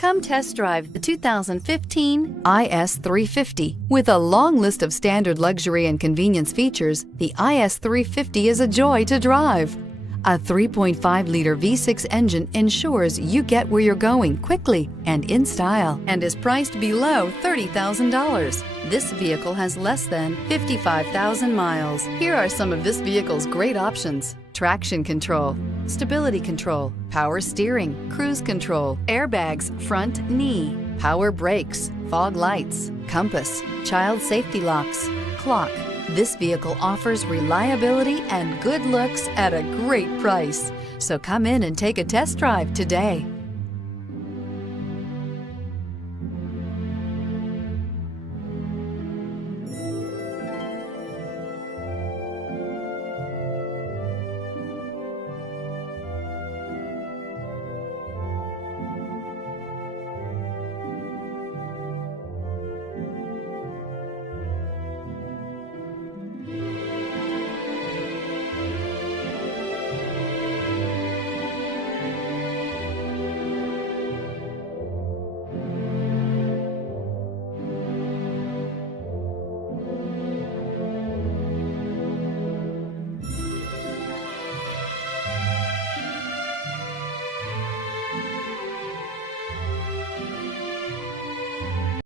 Come test drive the 2015 IS350. With a long list of standard luxury and convenience features, the IS350 is a joy to drive. A 3.5-liter V6 engine ensures you get where you're going quickly and in style, and is priced below $30,000. This vehicle has less than 55,000 miles. Here are some of this vehicle's great options: traction control, stability control, power steering, cruise control, airbags, front knee, power brakes, fog lights, compass, child safety locks, clock. This vehicle offers reliability and good looks at a great price. So come in and take a test drive today.